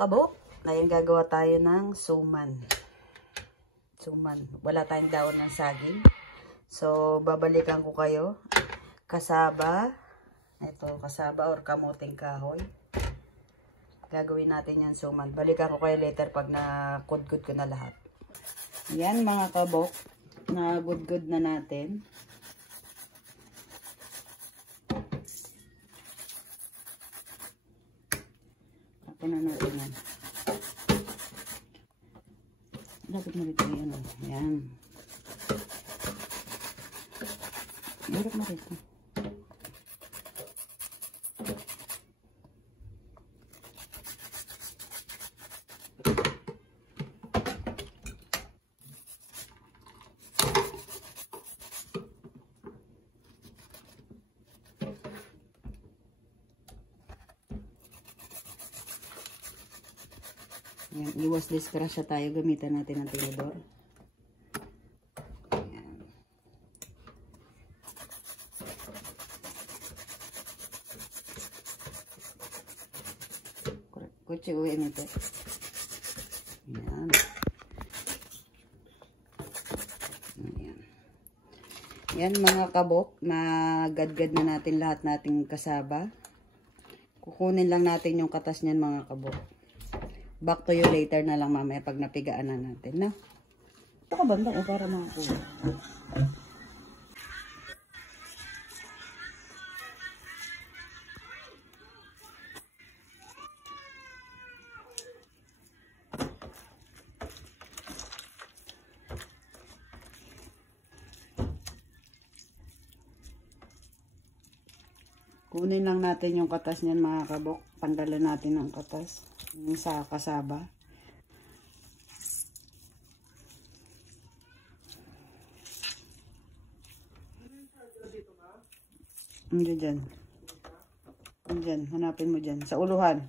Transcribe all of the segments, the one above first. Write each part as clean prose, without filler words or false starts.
kabok, ngayon gagawa tayo ng suman. Wala tayong daon ng saging. So, babalikan ko kayo. Kasaba. Ito, kasaba or kamuting kahoy. Gagawin natin yan suman. Balikan ko kayo later pag na-good ko na lahat. Yan mga kabok. Na-good na natin. Tapos na natin yan. Dapat mo rito yan. Yan. Dapat mo rito. Ayan, iwas disgrasya tayo. Gamitan natin ang tinidor. Ayan. Kutsi uwi nito. Ayan. Ayan. Ayan mga kabok. Nagadgad na natin lahat nating kasaba. Kukunin lang natin yung katas niyan mga kabok. Back to you later na lang mamaya pag napigaan na natin, no? Ito ka banda o para makakuha. Kunin lang natin yung katas niyan mga kabok. Tanggalan natin ang katas. Yung sa kasaba. Hindi dyan. Dyan. Hanapin mo dyan. Sa uluhan.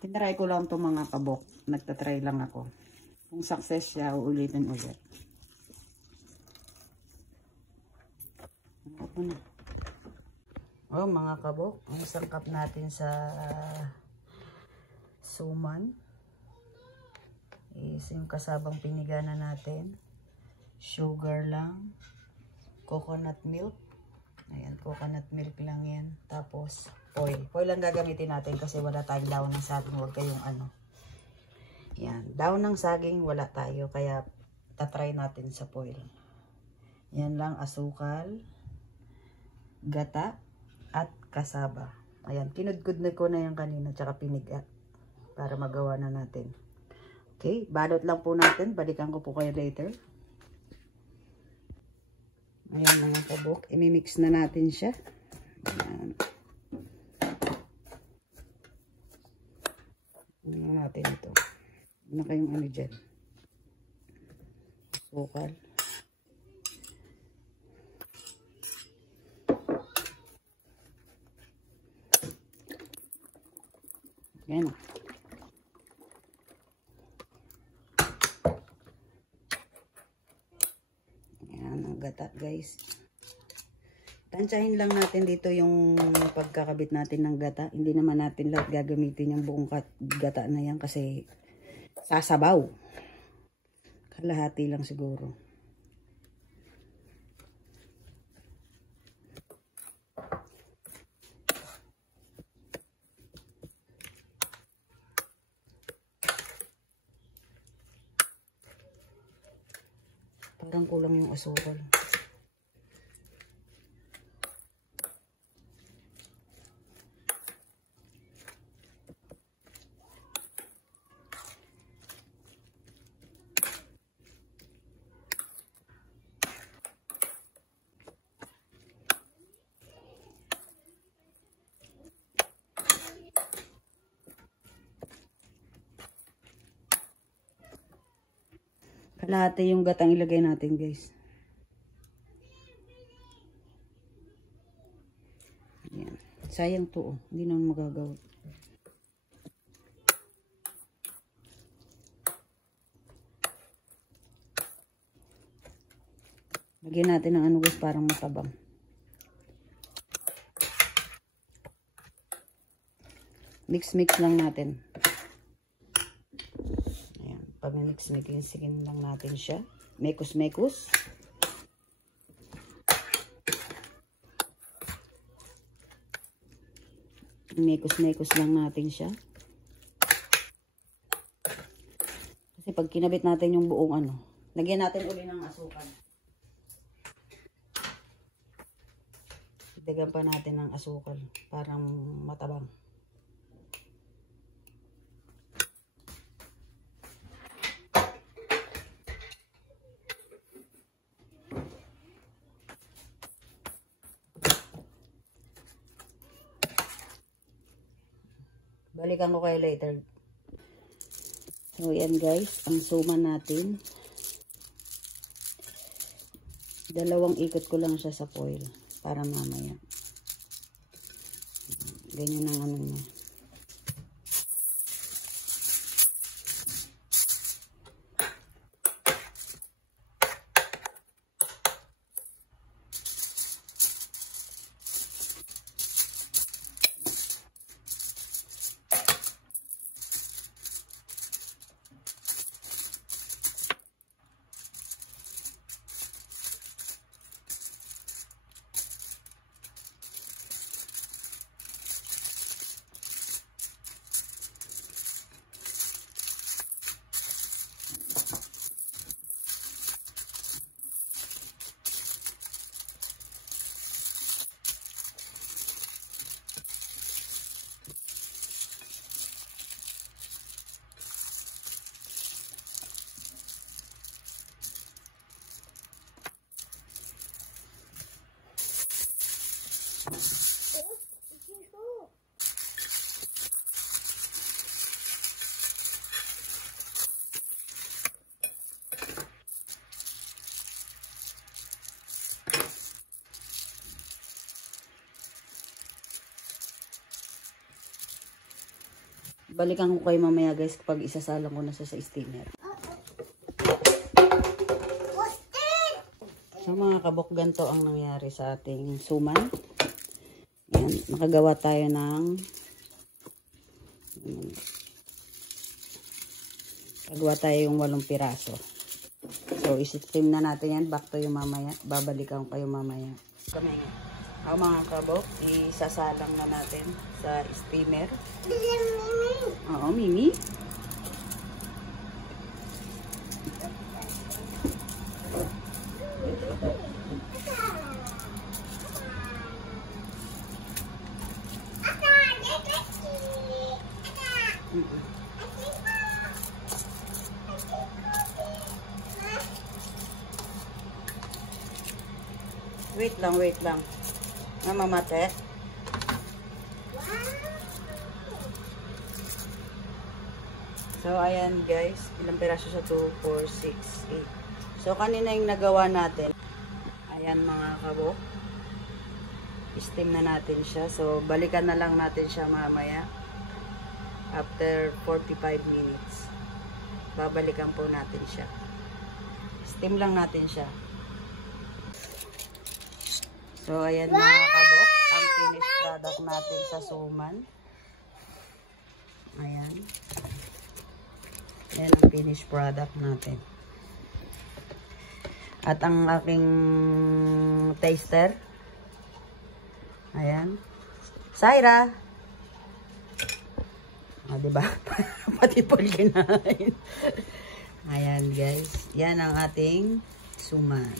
Tinry ko lang itong mga kabok. Nagtatry lang ako. Kung success siya, uulitin ulit. Oh, mga kabok, ang sangkap natin sa suman is yung kasabang pinigana natin. Sugar lang, coconut milk. Ayan, coconut milk lang yan. Tapos oil. Oil lang gagamitin natin kasi wala tayong daon ng saging. Huwag kayong ano. Yan, daon ng saging wala tayo kaya tatry natin sa foil. Yan lang, asukal, gata, at kasaba. Ayan, kinudgud na ko na yan kanina, tsaka piniga, para magawa na natin. Okay, balot lang po natin. Balikan ko po kayo later. Ayan mga kabok, imimix na natin siya. Ayan. Ayan natin ito. Ano kayong ano dyan? Asukal. Yan. Yan ang gata guys. Tansyahin lang natin dito yung pagkakabit natin ng gata. Hindi naman natin lahat gagamitin yung buong gata na yan kasi sasabaw. Kalahati lang siguro. Parang kulang yung asukal. Kalahati yung gatang ilagay natin guys. Ayan. Sayang to, oh. Hindi naman magagawa. Lagyan natin ng ano guys, parang matabang. Mix lang natin. Ayan, pag mix lang natin siya. Mekos. Mekos lang natin siya. Kasi pag kinabit natin yung buong ano, lagyan natin uli ng asukal. Dagan pa natin ng asukal, parang matabang. Balikan ko kayo later. So, yan guys, ang suman natin. 2 ikot ko lang siya sa foil para mamaya. Ganyan ang ano niya. Balikan ko kayo mamaya guys kapag isasalang ko na siya sa steamer. So mga kabok, ganito ang nangyari sa ating suman. Yan, nakagawa tayo ng yung 8 piraso. So isi-steam na natin yan. Back to yung mamaya. Babalikan ko kayo mamaya. Ang mga kabok, isasalang na natin sa steamer. Oo, Mimi. Wait lang. Namamate. So, ayan guys. Ilang piraso siya? 2, 4, 6, 8. So, kanina yung nagawa natin. Ayan mga kabok. Steam na natin siya. So, balikan na lang natin siya mamaya. After 45 minutes. Babalikan po natin siya. Steam lang natin siya. So, ayan mga kabok, ang finished product natin sa suman. Ayan. Ayan ang finished product natin. At ang aking taster. Ayan. Syra! Diba? Pati Paul kinain. Ayan guys. Yan ang ating suman.